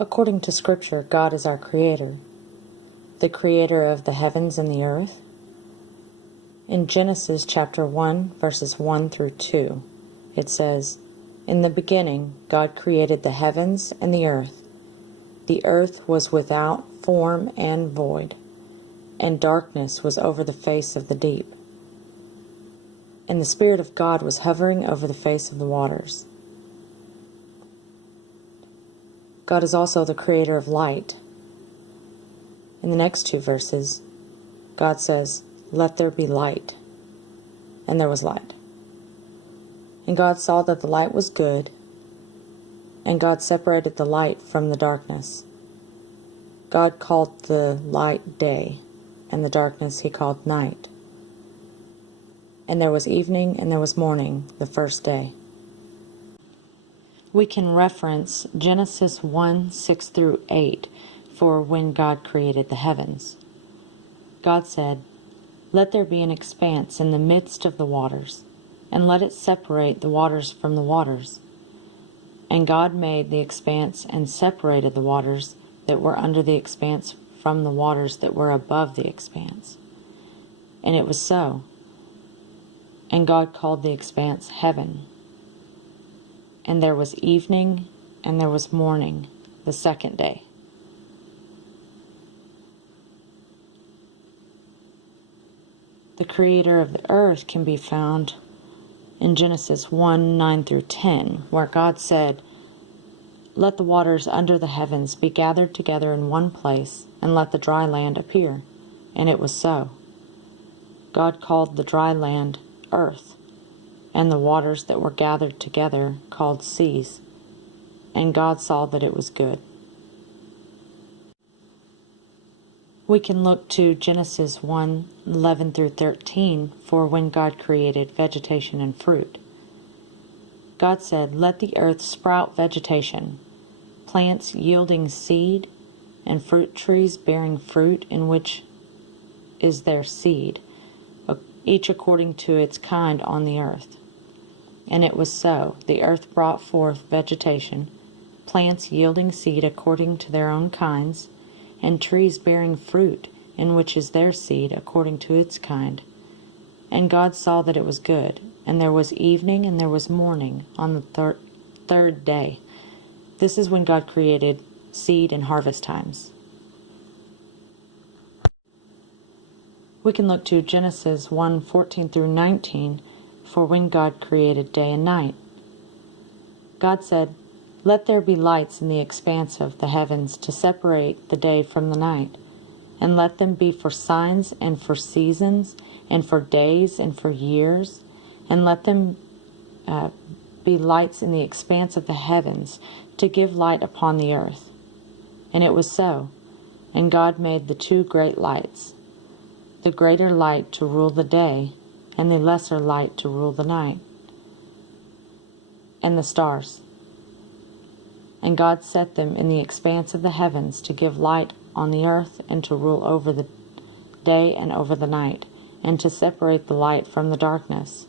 According to Scripture, God is our Creator, the Creator of the heavens and the earth. In Genesis chapter 1, verses 1 through 2, it says, "In the beginning God created the heavens and the earth. The earth was without form and void, and darkness was over the face of the deep. And the Spirit of God was hovering over the face of the waters." God is also the creator of light. In the next two verses, God says, "Let there be light." And there was light. And God saw that the light was good, and God separated the light from the darkness. God called the light day, and the darkness he called night. And there was evening and there was morning the first day. We can reference Genesis 1, 6 through 8 for when God created the heavens. God said, "Let there be an expanse in the midst of the waters, and let it separate the waters from the waters." And God made the expanse and separated the waters that were under the expanse from the waters that were above the expanse. And it was so. And God called the expanse heaven. And there was evening and there was morning the second day. The creator of the earth can be found in Genesis 1, 9 through 10, where God said, "Let the waters under the heavens be gathered together in one place, and let the dry land appear." And it was so. God called the dry land earth, and the waters that were gathered together called seas. And God saw that it was good. We can look to Genesis 1, 11 through 13 for when God created vegetation and fruit. God said, "Let the earth sprout vegetation, plants yielding seed, and fruit trees bearing fruit in which is their seed, each according to its kind on the earth." And it was so. The earth brought forth vegetation, plants yielding seed according to their own kinds, and trees bearing fruit, in which is their seed according to its kind. And God saw that it was good. And there was evening and there was morning on the third day. This is when God created seed and harvest times. We can look to Genesis 1, 14 through 19 for when God created day and night. God said, "Let there be lights in the expanse of the heavens to separate the day from the night, and let them be for signs and for seasons and for days and for years, and let them be lights in the expanse of the heavens to give light upon the earth." And it was so. And God made the two great lights, the greater light to rule the day, and the lesser light to rule the night, and the stars. And God set them in the expanse of the heavens to give light on the earth, and to rule over the day and over the night, and to separate the light from the darkness.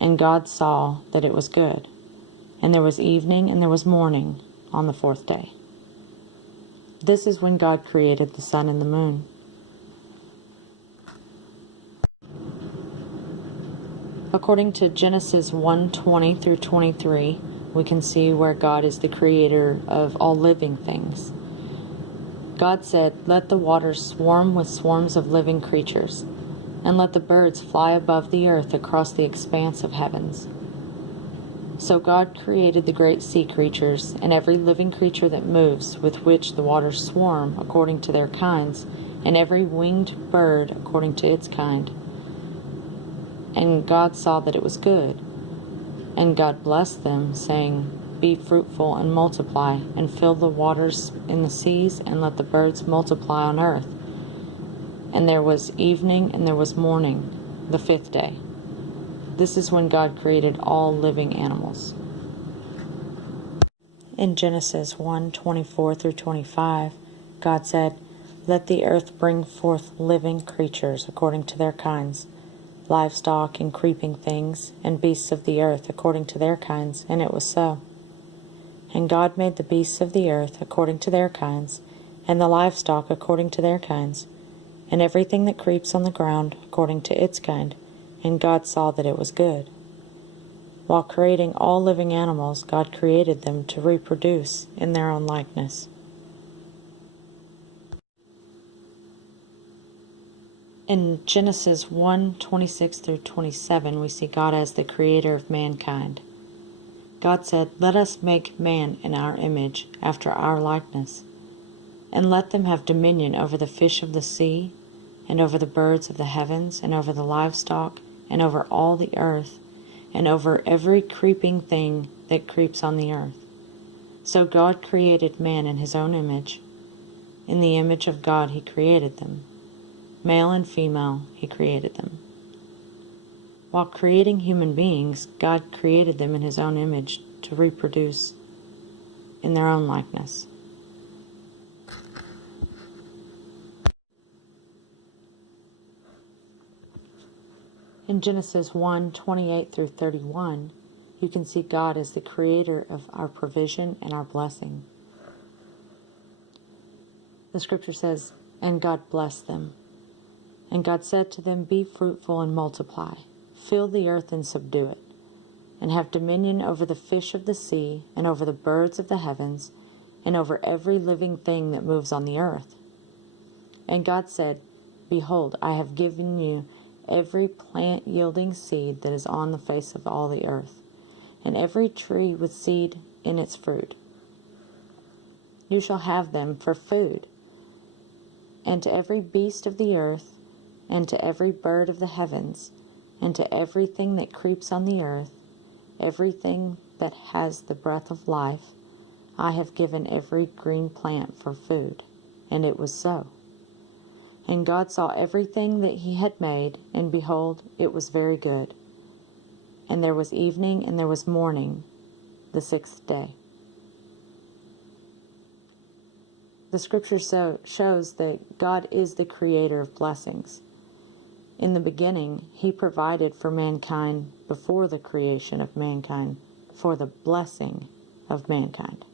And God saw that it was good. And there was evening and there was morning on the fourth day. This is when God created the sun and the moon. According to Genesis 1:20 through 23, we can see where God is the creator of all living things. God said, "Let the waters swarm with swarms of living creatures, and let the birds fly above the earth across the expanse of heavens." So God created the great sea creatures, and every living creature that moves, with which the waters swarm according to their kinds, and every winged bird according to its kind. And God saw that it was good. And God blessed them, saying, "Be fruitful and multiply, and fill the waters in the seas, and let the birds multiply on earth." And there was evening and there was morning, the fifth day. This is when God created all living animals. In Genesis 1, 24 through 25, God said, "Let the earth bring forth living creatures according to their kinds, livestock and creeping things, and beasts of the earth according to their kinds." And it was so. And God made the beasts of the earth according to their kinds, and the livestock according to their kinds, and everything that creeps on the ground according to its kind. And God saw that it was good. While creating all living animals, God created them to reproduce in their own likeness. In Genesis 1:26 through 27, we see God as the creator of mankind. God said, "Let us make man in our image, after our likeness, and let them have dominion over the fish of the sea, and over the birds of the heavens, and over the livestock, and over all the earth, and over every creeping thing that creeps on the earth." So God created man in his own image. In the image of God he created them. Male and female he created them. While creating human beings, God created them in his own image to reproduce in their own likeness. In Genesis 1:28 through 31, you can see God as the creator of our provision and our blessing. The scripture says, "And God blessed them. And God said to them, Be fruitful and multiply, fill the earth and subdue it, and have dominion over the fish of the sea, and over the birds of the heavens, and over every living thing that moves on the earth." And God said, "Behold, I have given you every plant yielding seed that is on the face of all the earth, and every tree with seed in its fruit. You shall have them for food. And to every beast of the earth, and to every bird of the heavens, and to everything that creeps on the earth, everything that has the breath of life, I have given every green plant for food." And it was so. And God saw everything that he had made, and behold, it was very good. And there was evening and there was morning, the sixth day. The scripture shows that God is the creator of blessings. In the beginning, he provided for mankind before the creation of mankind for the blessing of mankind.